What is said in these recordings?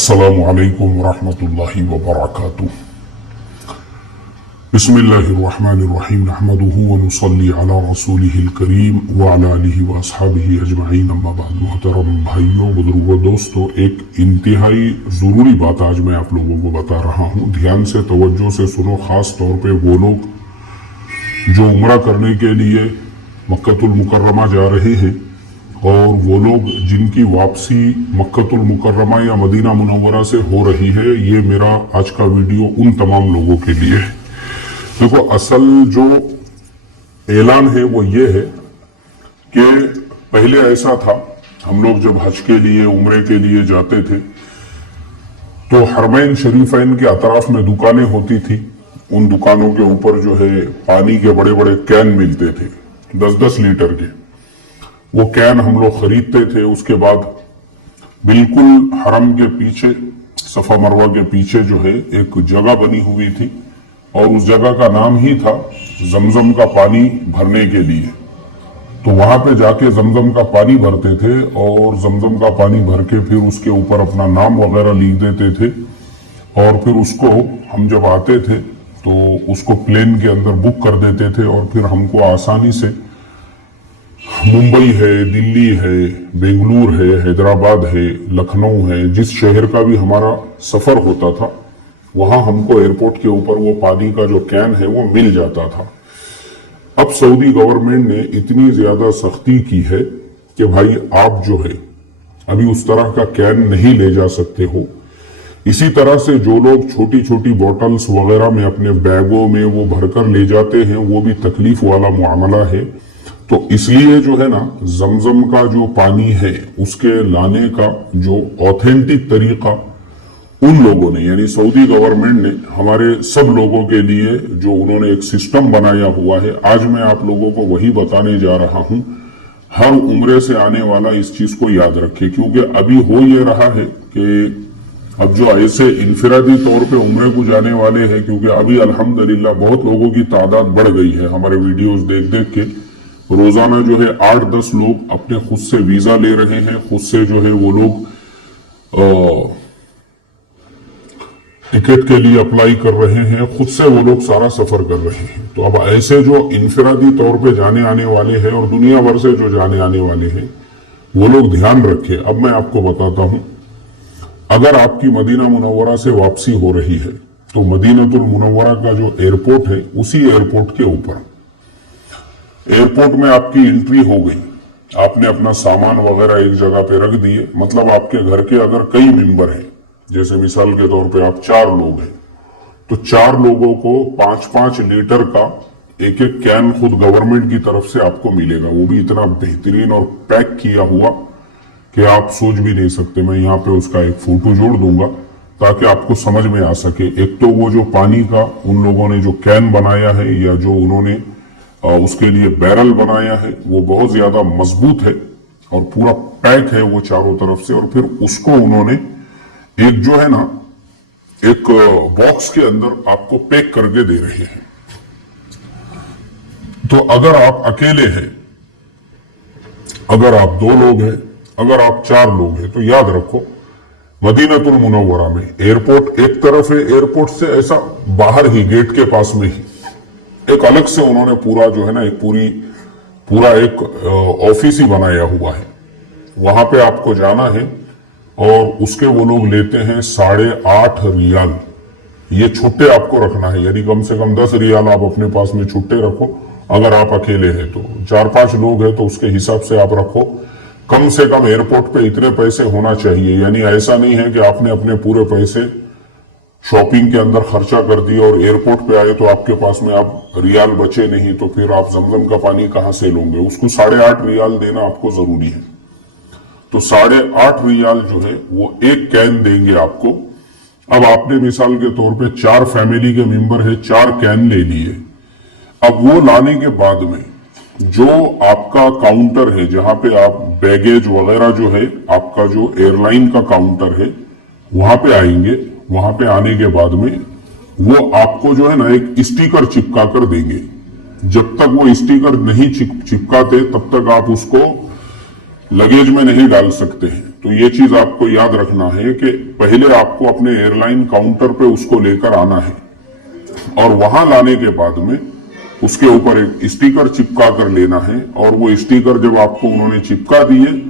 अस्सलामु अलैकुम वरहमतुल्लाहि वबरकातुह। बिस्मिल्लाहिर्रहमानिर्रहीम नहमदुहु व नुसल्ली अला रसूलिहिल करीम व अला आलिहि व अस्हाबिहि अजमईन, अम्मा बाद। मोहतरम भाइयों, बुजुर्गों, दोस्तों, एक इंतहाई ज़रूरी बात आज मैं आप लोगों को बता रहा हूँ। ध्यान से तवज्जो से सुनो। ख़ास तौर पे वो लोग जो उम्रा करने के लिए मक्कतुल मुकर्रमा जा रहे हैं और वो लोग जिनकी वापसी मक्कतुल मुकर्रमा या मदीना मुनव्वरा से हो रही है, ये मेरा आज का वीडियो उन तमाम लोगों के लिए है। देखो, असल जो ऐलान है वो ये है कि पहले ऐसा था, हम लोग जब हज के लिए उम्रे के लिए जाते थे तो हरमैन शरीफैन के अतराफ में दुकानें होती थी। उन दुकानों के ऊपर जो है पानी के बड़े बड़े कैन मिलते थे, 10-10 लीटर के। वो कैन हम लोग खरीदते थे। उसके बाद बिल्कुल हरम के पीछे, सफा मरवा के पीछे जो है एक जगह बनी हुई थी और उस जगह का नाम ही था जमजम का पानी भरने के लिए। तो वहां पे जाके जमजम का पानी भरते थे और जमजम का पानी भर के फिर उसके ऊपर अपना नाम वगैरह लिख देते थे और फिर उसको हम जब आते थे तो उसको प्लेन के अंदर बुक कर देते थे और फिर हमको आसानी से मुंबई है, दिल्ली है, बेंगलुरु है, हैदराबाद है, लखनऊ है, जिस शहर का भी हमारा सफर होता था वहां हमको एयरपोर्ट के ऊपर वो पानी का जो कैन है वो मिल जाता था। अब सऊदी गवर्नमेंट ने इतनी ज्यादा सख्ती की है कि भाई आप जो है अभी उस तरह का कैन नहीं ले जा सकते हो। इसी तरह से जो लोग छोटी छोटी बॉटल्स वगैरह में अपने बैगों में वो भरकर ले जाते हैं, वो भी तकलीफ वाला मामला है। तो इसलिए जो है ना, जमजम का जो पानी है उसके लाने का जो ऑथेंटिक तरीका उन लोगों ने, यानी सऊदी गवर्नमेंट ने हमारे सब लोगों के लिए जो उन्होंने एक सिस्टम बनाया हुआ है, आज मैं आप लोगों को वही बताने जा रहा हूं। हर उम्रे से आने वाला इस चीज को याद रखे, क्योंकि अभी हो ये रहा है कि अब जो ऐसे इनफिरादी तौर पे उम्रे को जाने वाले हैं, क्योंकि अभी अल्हम्दुलिल्लाह बहुत लोगों की तादाद बढ़ गई है। हमारे वीडियोस देख देख के रोजाना जो है 8-10 लोग अपने खुद से वीजा ले रहे हैं, खुद से जो है वो लोग टिकट के लिए अप्लाई कर रहे हैं, खुद से वो लोग सारा सफर कर रहे हैं। तो अब ऐसे जो इनफिरादी तौर पे जाने आने वाले हैं और दुनिया भर से जो जाने आने वाले हैं, वो लोग ध्यान रखें। अब मैं आपको बताता हूं, अगर आपकी मदीना मुनव्वरा से वापसी हो रही है तो मदीनतुल मुनव्वरा का जो एयरपोर्ट है, उसी एयरपोर्ट के ऊपर एयरपोर्ट में आपकी एंट्री हो गई, आपने अपना सामान वगैरह एक जगह पे रख दिए। मतलब आपके घर के अगर कई मेंबर हैं, जैसे मिसाल के तौर पे आप 4 लोग हैं, तो 4 लोगों को 5-5 लीटर का एक एक कैन खुद गवर्नमेंट की तरफ से आपको मिलेगा। वो भी इतना बेहतरीन और पैक किया हुआ कि आप सोच भी नहीं सकते। मैं यहाँ पे उसका एक फोटो जोड़ दूंगा ताकि आपको समझ में आ सके। एक तो वो जो पानी का उन लोगों ने जो कैन बनाया है या जो उन्होंने उसके लिए बैरल बनाया है, वो बहुत ज्यादा मजबूत है और पूरा पैक है वो चारों तरफ से। और फिर उसको उन्होंने एक जो है ना, एक बॉक्स के अंदर आपको पैक करके दे रहे हैं। तो अगर आप अकेले हैं, अगर आप 2 लोग हैं, अगर आप 4 लोग हैं, तो याद रखो मदीनतुल मुनव्वरा में एयरपोर्ट एक तरफ है, एयरपोर्ट से ऐसा बाहर ही गेट के पास में ही एक अलग से उन्होंने पूरा जो है ना, एक पूरा एक ऑफिस ही बनाया हुआ है। वहां पे आपको जाना है और उसके वो लोग लेते हैं 8.5 रियाल। ये छुट्टे आपको रखना है, यानी कम से कम 10 रियाल आप अपने पास में छुट्टे रखो। अगर आप अकेले हैं तो 4-5 लोग हैं तो उसके हिसाब से आप रखो। कम से कम एयरपोर्ट पे इतने पैसे होना चाहिए, यानी ऐसा नहीं है कि आपने अपने पूरे पैसे शॉपिंग के अंदर खर्चा कर दिए और एयरपोर्ट पे आए तो आपके पास में आप रियाल बचे नहीं, तो फिर आप जमजम का पानी कहां से लोगे। उसको 8.5 रियाल देना आपको जरूरी है। तो 8.5 रियाल जो है वो एक कैन देंगे आपको। अब आपने मिसाल के तौर पे 4 फैमिली के मेंबर है, 4 कैन ले लिए। अब वो लाने के बाद में जो आपका काउंटर है, जहां पे आप बैगेज वगैरह जो है, आपका जो एयरलाइन का काउंटर है, वहां पे आएंगे। वहां पे आने के बाद में वो आपको जो है ना एक स्टिकर चिपका कर देंगे। जब तक वो स्टिकर नहीं चिपकाते तब तक आप उसको लगेज में नहीं डाल सकते हैं। तो ये चीज आपको याद रखना है कि पहले आपको अपने एयरलाइन काउंटर पे उसको लेकर आना है और वहां लाने के बाद में उसके ऊपर एक स्टिकर चिपका कर लेना है और वो स्टिकर जब आपको उन्होंने चिपका दिए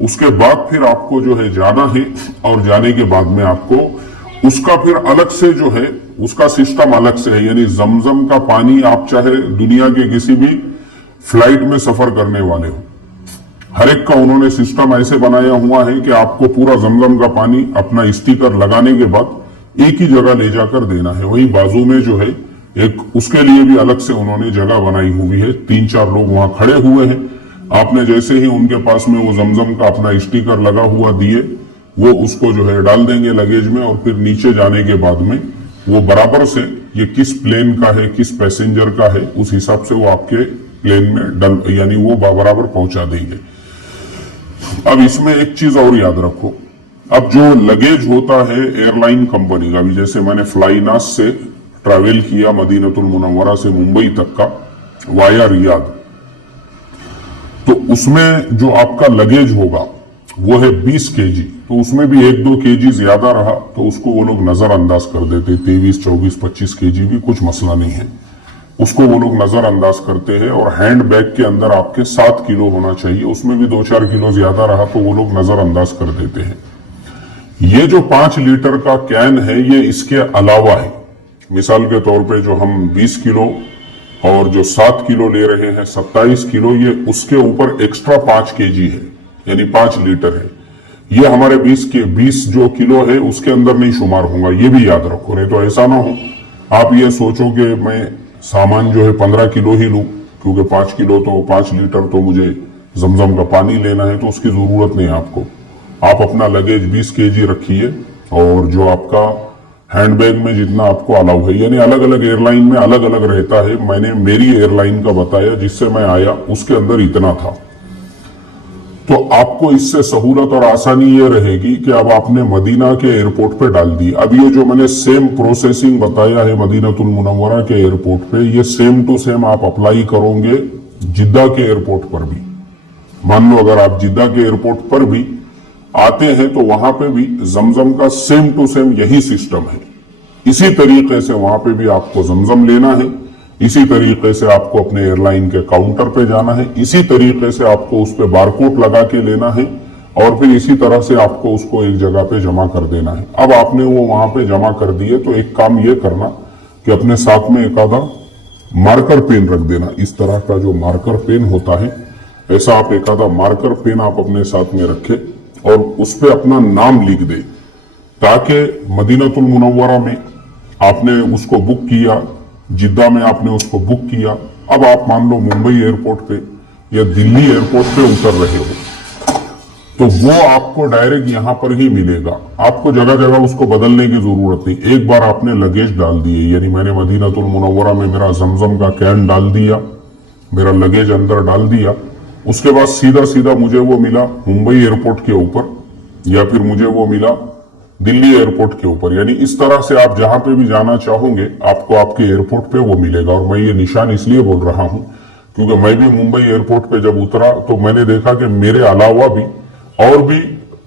उसके बाद फिर आपको जो है जाना है और जाने के बाद में आपको उसका फिर अलग से जो है उसका सिस्टम अलग से है। यानी जमजम का पानी आप चाहे दुनिया के किसी भी फ्लाइट में सफर करने वाले हो, हर एक का उन्होंने सिस्टम ऐसे बनाया हुआ है कि आपको पूरा जमजम का पानी अपना स्टिकर लगाने के बाद एक ही जगह ले जाकर देना है। वही बाजू में जो है एक उसके लिए भी अलग से उन्होंने जगह बनाई हुई है, 3-4 लोग वहां खड़े हुए हैं। आपने जैसे ही उनके पास में वो जमजम का अपना स्टिकर लगा हुआ दिए, वो उसको जो है डाल देंगे लगेज में और फिर नीचे जाने के बाद में वो बराबर से ये किस प्लेन का है, किस पैसेंजर का है, उस हिसाब से वो आपके प्लेन में डल यानी वो बराबर पहुंचा देंगे। अब इसमें एक चीज और याद रखो, अब जो लगेज होता है एयरलाइन कंपनी का, भी जैसे मैंने फ्लाइनास से ट्रैवल किया मदीनतुल मुनव्वरा से मुंबई तक का वाया रियाद, तो उसमें जो आपका लगेज होगा वो है 20 केजी, तो उसमें भी 1-2 केजी ज्यादा रहा तो उसको वो लोग नजरअंदाज कर देते। 23, 24, 25 केजी भी कुछ मसला नहीं है, उसको वो लोग नजरअंदाज करते हैं। और हैंड बैग के अंदर आपके 7 किलो होना चाहिए, उसमें भी 2-4 किलो ज्यादा रहा तो वो लोग नजरअंदाज कर देते हैं। ये जो 5 लीटर का कैन है ये इसके अलावा है। मिसाल के तौर पे जो हम 20 किलो और जो 7 किलो ले रहे हैं 27 किलो, ये उसके ऊपर एक्स्ट्रा 5 केजी है, यानी 5 लीटर है। ये हमारे 20 जो किलो है उसके अंदर नहीं शुमार होगा, ये भी याद रखो। नहीं तो ऐसा ना हो आप ये सोचो कि मैं सामान जो है 15 किलो ही लूं, क्योंकि 5 किलो तो 5 लीटर तो मुझे जमजम का पानी लेना है, तो उसकी जरूरत नहीं आपको। आप अपना लगेज 20 केजी रखिए और जो आपका हैंडबैग में जितना आपको अलाउ है, यानी अलग अलग एयरलाइन में अलग अलग रहता है। मैंने मेरी एयरलाइन का बताया जिससे मैं आया, उसके अंदर इतना था। तो आपको इससे सहूलत और आसानी ये रहेगी कि अब आपने मदीना के एयरपोर्ट पे डाल दी। अब ये जो मैंने सेम प्रोसेसिंग बताया है मदीनतुल मुनव्वरा के एयरपोर्ट पे, ये सेम टू सेम आप अप्लाई करोगे जिद्दा के एयरपोर्ट पर भी। मान लो अगर आप जिद्दा के एयरपोर्ट पर भी आते हैं तो वहां पे भी जमजम का सेम टू सेम यही सिस्टम है। इसी तरीके से वहां पे भी आपको जमजम लेना है, इसी तरीके से आपको अपने एयरलाइन के काउंटर पे जाना है, इसी तरीके से आपको उस पर बारकोड लगा के लेना है और फिर इसी तरह से आपको उसको एक जगह पे जमा कर देना है। अब आपने वो वहां पे जमा कर दिए तो एक काम ये करना कि अपने साथ में एक आधा मार्कर पेन रख देना। इस तरह का जो मार्कर पेन होता है, ऐसा आप एक आधा मार्कर पेन आप अपने साथ में रखे और उस पर अपना नाम लिख दे, ताकि मदीनतुल मुनव्वरा में आपने उसको बुक किया, जिद्दा में आपने उसको बुक किया, अब आप मान लो मुंबई एयरपोर्ट पे या दिल्ली एयरपोर्ट पे उतर रहे हो, तो वो आपको डायरेक्ट यहां पर ही मिलेगा। आपको जगह जगह उसको बदलने की जरूरत नहीं। एक बार आपने लगेज डाल दिए, यानी मैंने मदीनतुल मुनव्वरा में मेरा जमजम का कैन डाल दिया, मेरा लगेज अंदर डाल दिया, उसके बाद सीधा सीधा मुझे वो मिला मुंबई एयरपोर्ट के ऊपर या फिर मुझे वो मिला दिल्ली एयरपोर्ट के ऊपर। यानी इस तरह से आप जहां पे भी जाना चाहोगे आपको आपके एयरपोर्ट पे वो मिलेगा। और मैं ये निशान इसलिए बोल रहा हूं क्योंकि मैं भी मुंबई एयरपोर्ट पे जब उतरा तो मैंने देखा कि मेरे अलावा भी और भी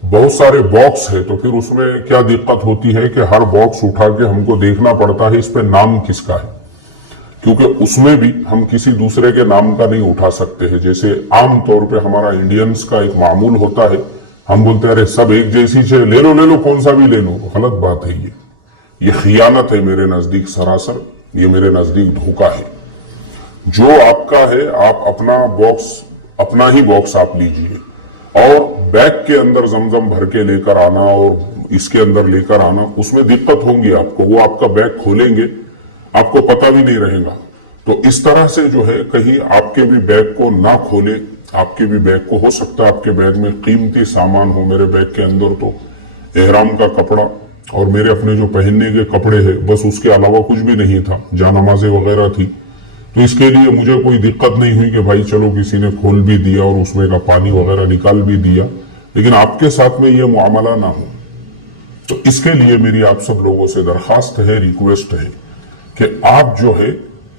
बहुत सारे बॉक्स है, तो फिर उसमें क्या दिक्कत होती है कि हर बॉक्स उठा के हमको देखना पड़ता है इस पे नाम किसका है, क्योंकि उसमें भी हम किसी दूसरे के नाम का नहीं उठा सकते हैं। जैसे आम तौर पे हमारा इंडियंस का एक मामूल होता है, हम बोलते हैं अरे सब एक जैसी है, ले लो कौन सा भी ले लो। गलत बात है, ये खियानत है मेरे नजदीक, सरासर ये मेरे नजदीक धोखा है। जो आपका है आप अपना बॉक्स, अपना ही बॉक्स आप लीजिए और बैग के अंदर जमजम भर के लेकर आना और इसके अंदर लेकर आना, उसमें दिक्कत होंगी आपको। वो आपका बैग खोलेंगे आपको पता भी नहीं रहेगा। तो इस तरह से जो है कहीं आपके भी बैग को ना खोले, आपके भी बैग को, हो सकता है आपके बैग में कीमती सामान हो। मेरे बैग के अंदर तो एहराम का कपड़ा और मेरे अपने जो पहनने के कपड़े हैं, बस उसके अलावा कुछ भी नहीं था, जानामाज़ें वगैरह थी। तो इसके लिए मुझे कोई दिक्कत नहीं हुई कि भाई चलो किसी ने खोल भी दिया और उसमें का पानी वगैरह निकाल भी दिया, लेकिन आपके साथ में ये मुआमला ना हो। तो इसके लिए मेरी आप सब लोगों से दरखास्त है, रिक्वेस्ट है कि आप जो है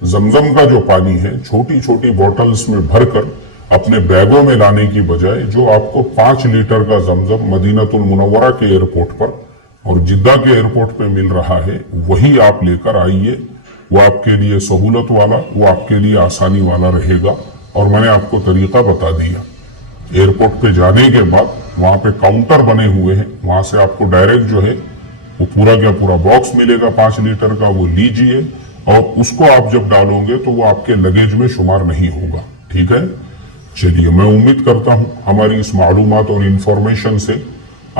जमजम का जो पानी है छोटी छोटी बॉटल्स में भरकर اپنے بیگوں میں لانے کی بجائے جو آپ کو 5 لیٹر کا زمزم مدینہ المنورہ کے ایئرپورٹ پر اور جدہ کے ایئرپورٹ پہ مل رہا ہے وہی آپ لے کر آئیے. وہ آپ کے لیے سہولت والا، وہ آپ کے لیے آسانی والا رہے گا. اور میں نے آپ کو طریقہ بتا دیا. ایئرپورٹ پہ جانے کے بعد وہاں پہ کاؤنٹر بنے ہوئے ہیں، وہاں سے آپ کو ڈائریکٹ جو ہے وہ پورا کا پورا باکس ملے گا 5 لیٹر کا، وہ لیجئے اور اس کو آپ جب ڈالو گے تو وہ آپ کے لگیج میں شمار نہیں ہوگا. ٹھیک ہے؟ چلیے، میں امید کرتا ہوں ہماری اس معلومات اور انفارمیشن سے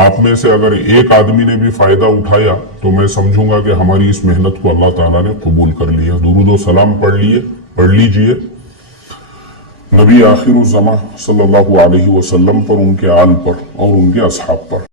آپ میں سے اگر ایک آدمی نے بھی فائدہ اٹھایا تو میں سمجھوں گا کہ ہماری اس محنت کو اللہ تعالیٰ نے قبول کر لیا. درود و سلام پڑھ لیجئے نبی آخر الزماں صلی اللہ علیہ وسلم پر، ان کے آل پر اور ان کے اصحاب پر.